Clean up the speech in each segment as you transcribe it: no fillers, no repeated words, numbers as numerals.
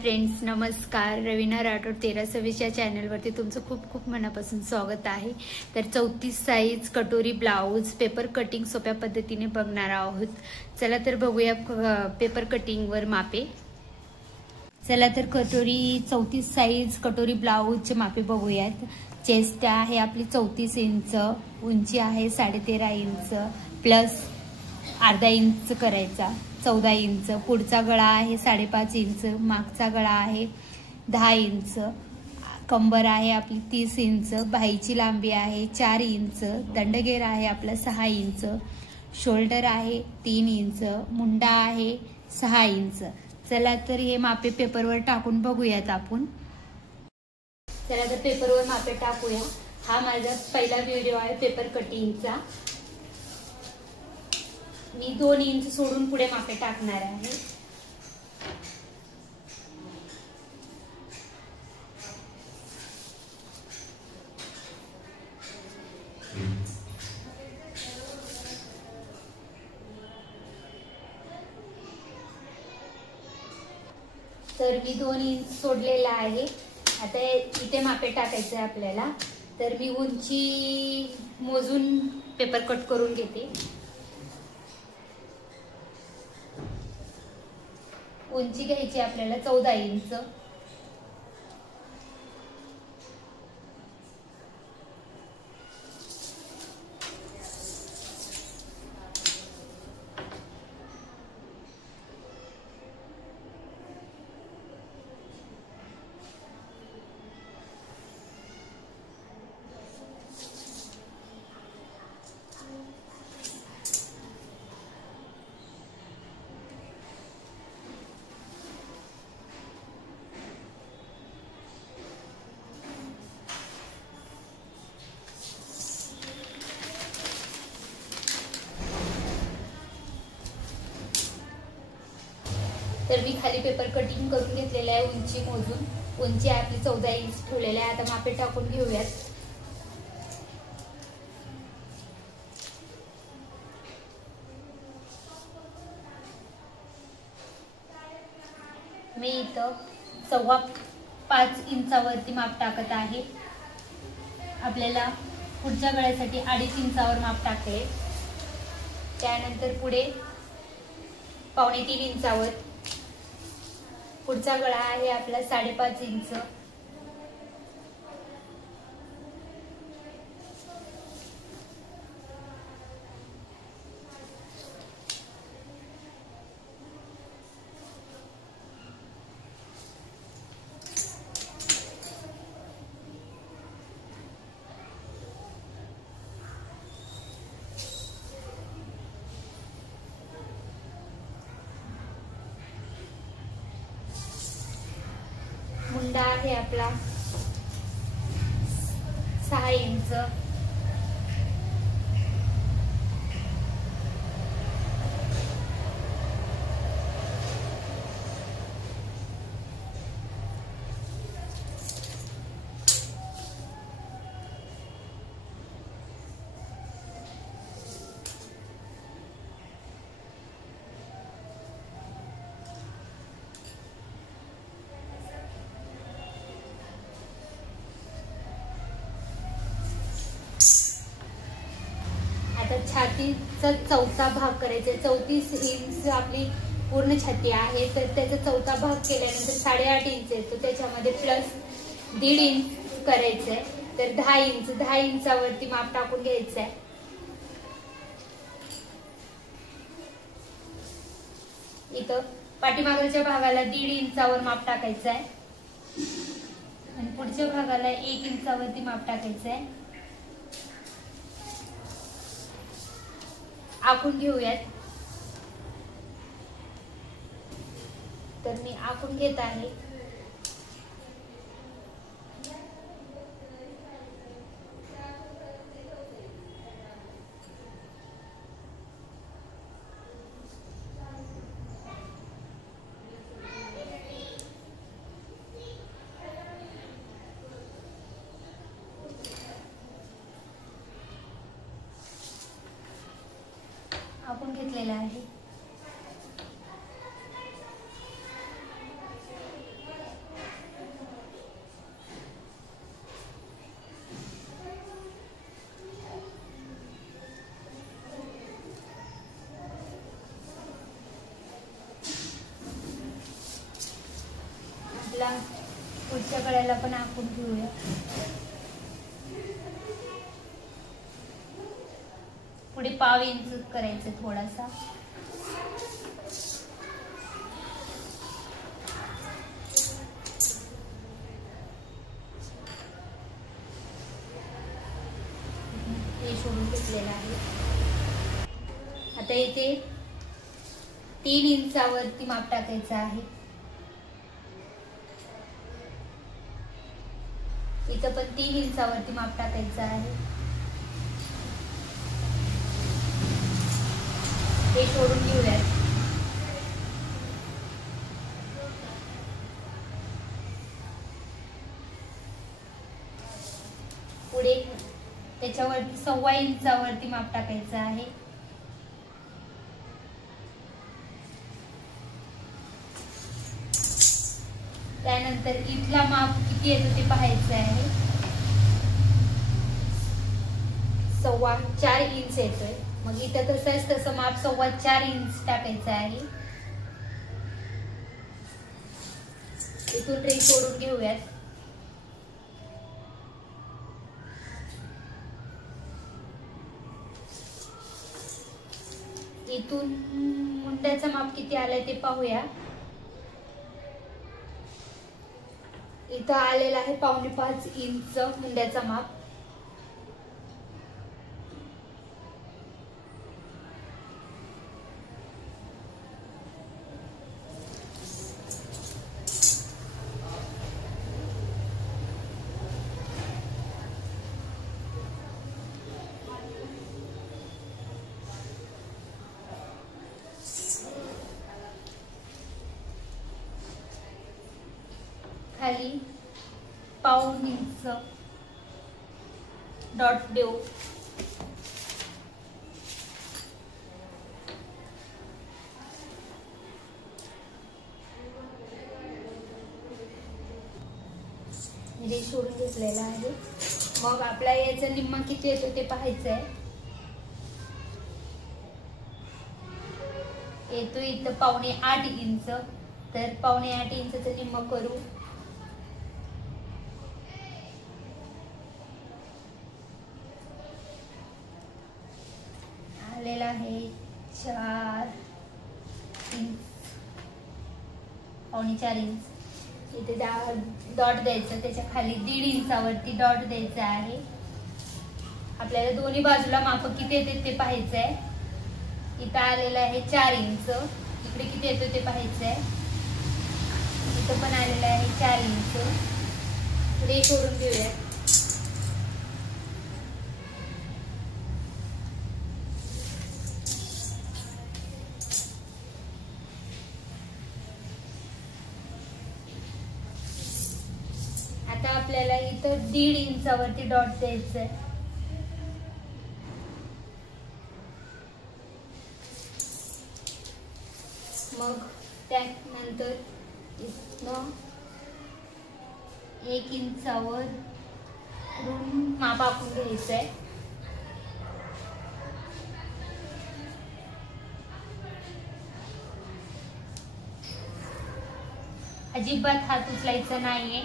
Friends नमस्कार. रवीना राठोड 1326 या चॅनलवरती तुमचं खूप खूप मनापासून स्वागत आहे. तर 34 साईज कटोरी ब्लाऊज पेपर कटिंग सोप्या पद्धतीने बघणार आहोत. चला तर बघूया पेपर कटिंगवर मापे. चला तर कटोरी 34 साईज कटोरी ब्लाऊजचे मापे बघूयात. चेस्ट आहे आपली 34 इंच, उंची आहे 13.5 इंच प्लस अर्धा इंच करायचा 14 इंच. पुढचा गळा आहे 5.5 इंच, मागचा गळा आहे 10 इंच, कंबर आहे आपली 30 इंच, बाहीची लांबी आहे 4 इंच, दंडगेर आहे आपला 6 इंच, शोल्डर आहे 3 इंच, मुंडा आहे 6 इंच. चला तर हे मापे पेपरवर टाकून बघूयात आपण. चला तर पेपरवर मापे टाकूया. हा माझा पहिला व्हिडिओ आहे पेपर कटिंगचा. मी 2 इंच सोडून पुढे मापे टाकणार आहे. तर मी 2 इंच सोडलेला आहे. आता इथे मापे टाकायचे आपल्याला. तर मी उंची मोजून पेपर कट करून घेते. उंची घ्यायची आपल्याला 14 इंच. तर मी खाली पेपर कटिंग करून घेतलेला आहे उंची मोजून. उंची आपली 14 इंच ठेवलेली आहे. आता मापे टाकून घेऊयात. मी इथं 5.25 इंचावरती माप टाकत आहे. आपल्याला पुढच्या गळ्यासाठी 2.5 इंचावर माप टाकले. त्यानंतर पुढे 2.25 इंचावर. पुढचा गळा आहे आपला 5.5 इंच. मुंडा आहे आपला 6 इंच. छातीचा चौथा भाग करायचा. 34 इंच आपली पूर्ण छाती आहे. तर त्याचा चौथा भाग केल्यानंतर 8.5 इंच येतो. त्याच्यामध्ये प्लस 1.5 इंच करायचंय. तर 10 इंचावरती माप टाकून घ्यायचंय. इथं पाठीमागच्या भागाला 1.5 इंचावर माप टाकायचंय आणि पुढच्या भागाला 1 इंचावरती माप टाकायचंय. आखून घेऊयात. तर मी आखून घेत आहे. आपण घेतलेला आहे. ब्लाऊजला पुढच्या गळ्याला पण आखून घेऊया. पुढे पाव इंच करायचं थोडासा. हे सोडून घेतलेलं आहे. आता इथे 3 इंचावरती माप टाकायचं आहे. इथं पण 3 इंचावरती माप टाकायचं आहे. हे सोडून घेऊयात. पुढे त्याच्यावरती 1.25 इंचावरती माप टाकायचं आहे. त्यानंतर इथला माप किती येतो ते पाहायचं आहे. 4.25 इंच येतोय. मग इथं तसंच तसं माप 4.25 इंच टाकायचं आहे. इथून रेष सोडून घेऊयात. इथून मुंड्याचं माप किती आलंय ते पाहूया. इथं आलेला आहे 4.25 इंच मुंड्याचा माप. खाली 1.25 इंच डॉट देऊ. हे सोडून घेतलेलं आहे. मग आपला याचा निम्मा किती येतो ते पाहायचं आहे. येतो इथं 7.25 इंच. तर 7.25 इंचचं निम्मा करू. आलेला आहे 4 इंच, 4.25 इंच. इथे डॉट द्यायचं. त्याच्या खाली 1.5 इंचावरती डॉट द्यायचा आहे. आपल्याला दोन्ही बाजूला माप किती येते ते पाहायचं आहे. इथं आलेलं आहे 4 इंच. इकडे किती येतो ते पाहायचं आहे. इथं पण आलेलं आहे 4 इंच. रेष सोडून घेऊया. आता आपल्याला इथं 1.5 इंचावरती डॉट द्यायचं आहे. मग त्यानंतर इथनं 1 इंचावर माप आखून घ्यायचं आहे. अजिबात हात उचलायचा नाहीये.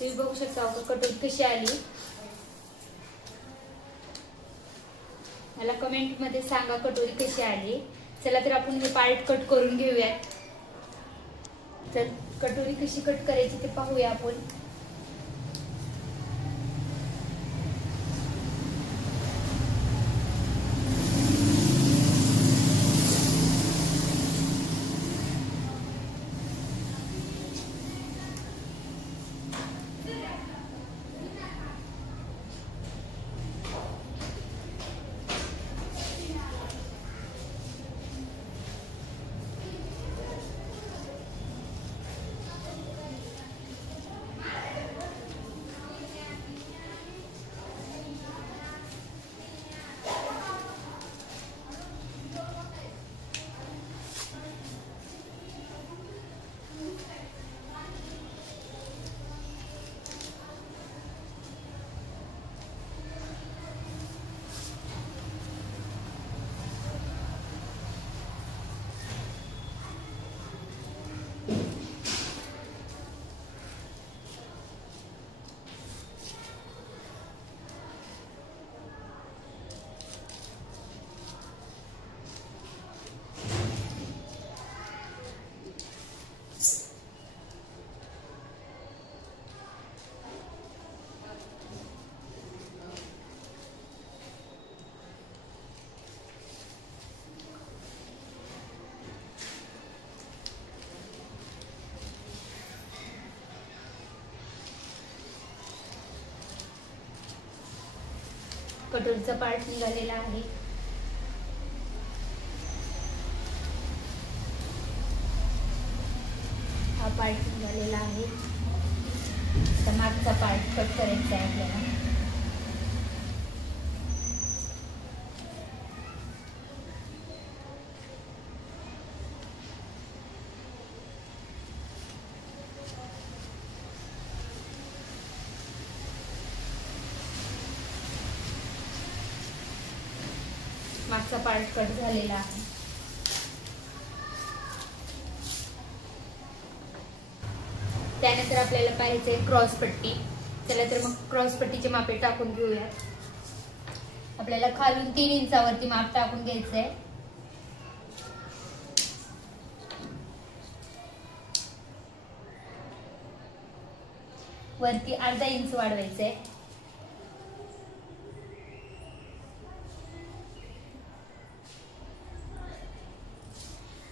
तुम्ही बघू शकता कटोरी कशी आली. मला कमेंट मध्ये सांगा कटोरी कशी आली. चला तर आपण हे पार्ट कट करून घेऊयात. तर कटोरी कशी कट करायची ते पाहूया आपण. कटोरीचा पार्ट निघालेला आहे. हा पार्ट निघालेला आहे. आता मागचा पार्ट कट करायचा आहे आपल्याला. मागचा पार्ट कट झालेला आहे. त्यानंतर आपल्याला पाहिजे क्रॉस पट्टी. चला तर मग क्रॉस पट्टीचे मापे टाकून घेऊया. आपल्याला खालून 3 इंचावरती माप टाकून घ्यायचंय. वरती अर्धा इंच वाढवायचंय.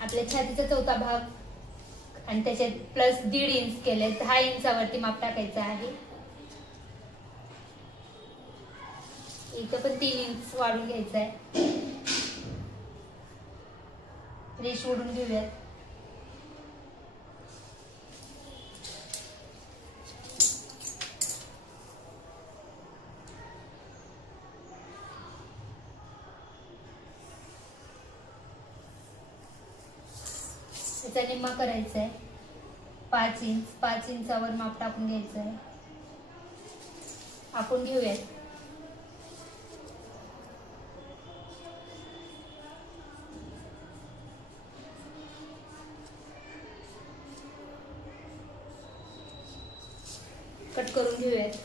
आपल्या छातीचा चौथा भाग आणि त्याच्यात प्लस 1.5 इंच केले. 10 इंचावरती माप टाकायचं आहे. इथं पण 3 इंच वाढून घ्यायचं आहे. रेष ओढून घेऊयात. त्याचा निम्मा करायचा आहे. 5 इंच. 5 इंचावर माप टाकून घ्यायचं आहे. आपण घेऊयात. कट करून घेऊयात.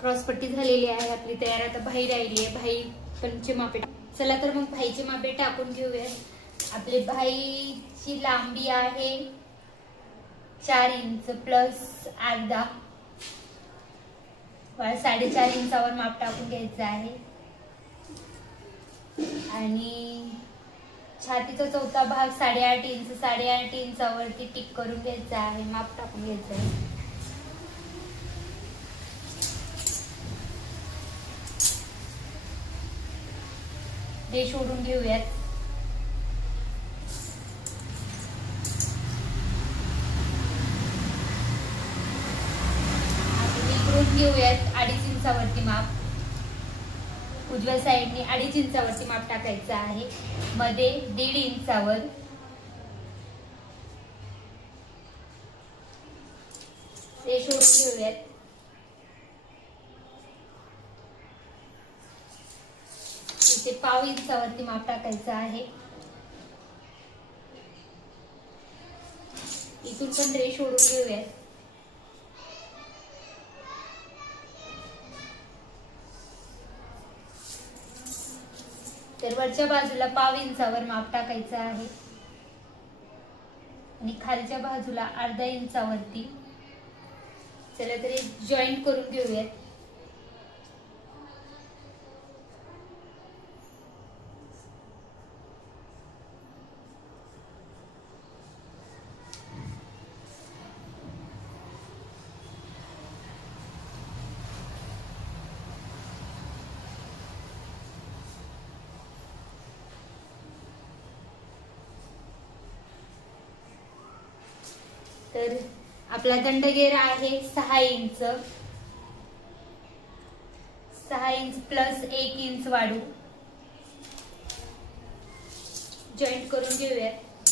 क्रॉस पट्टी झालेली आहे आपली तयार. आता भाई राहिली आहे. भाई पण मापे. चला तर मग भाईचे मापे टाकून घेऊयात. आपली भाईची लांबी आहे 4 इंच प्लस अर्धा. 4.5 इंचावर माप टाकून घ्यायचं आहे. आणि छातीचा चौथा भाग 8.5 इंच. 8.5 इंचावरती टिक करून घ्यायचा आहे. माप टाकून घ्यायचं आहे. रेष ओढून घेऊयात. इकडून घेऊयात 2.5 इंचावरती माप. उजव्या साईडने 2.5 इंचावरती माप टाकायचं आहे. मध्ये 1.5 इंचावर रेष ओढून घेऊयात. इथे 1/2 इंचावरती माप टाकायचं आहे. इथून पण रेष ओढून घेऊयात. तर वरच्या बाजूला 1/2 इंचावर माप टाकायचं आहे आणि खालच्या बाजूला अर्धा इंचावरती. चला तरी जॉईंट करून घेऊयात. तर आपला दंडगेर आहे 6 इंच. 6 इंच प्लस 1 इंच वाढू. जॉईंट करून घेऊयात.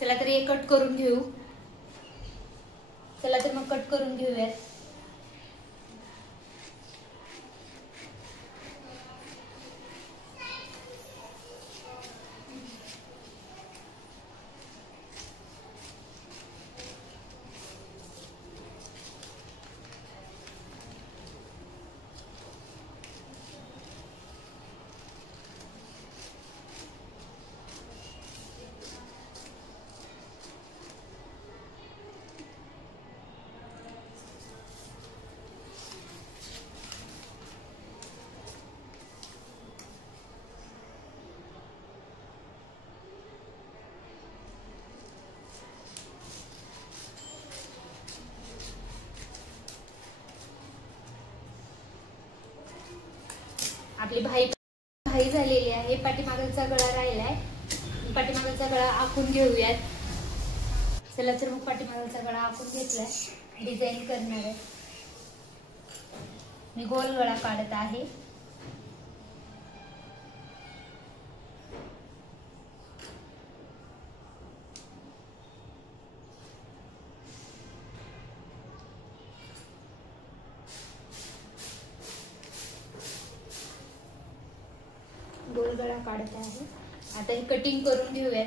चला तर हे कट करून घेऊ. चला तर मग कट करून घेऊयात. आपली भाई झालेली आहे. पाठीमागचा गळा राहिलाय. पाठीमागचा गळा आखून घेऊयात. चला तर मग पाठीमागचा गळा आखून घेतलाय. डिझाईन करणार आहे. मी गोल गळा काढत आहे. गोल गळा काढत आहे. आता ही कटिंग करून घेऊयात.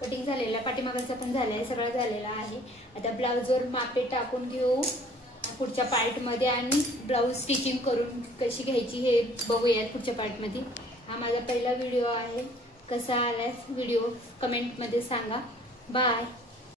कटिंग झालेला, पाठीमागचा पण झालाय, सगळं झालेला आहे. आता ब्लाउजवर मापे टाकून घेऊ पुढच्या पार्ट मध्ये आणि ब्लाउज स्टिचिंग करून कशी घ्यायची हे बघूयात पुढच्या पार्ट मध्ये. हा माझा पहिला व्हिडिओ आहे. कसा आलाय व्हिडिओ कमेंट मध्ये सांगा. बाय.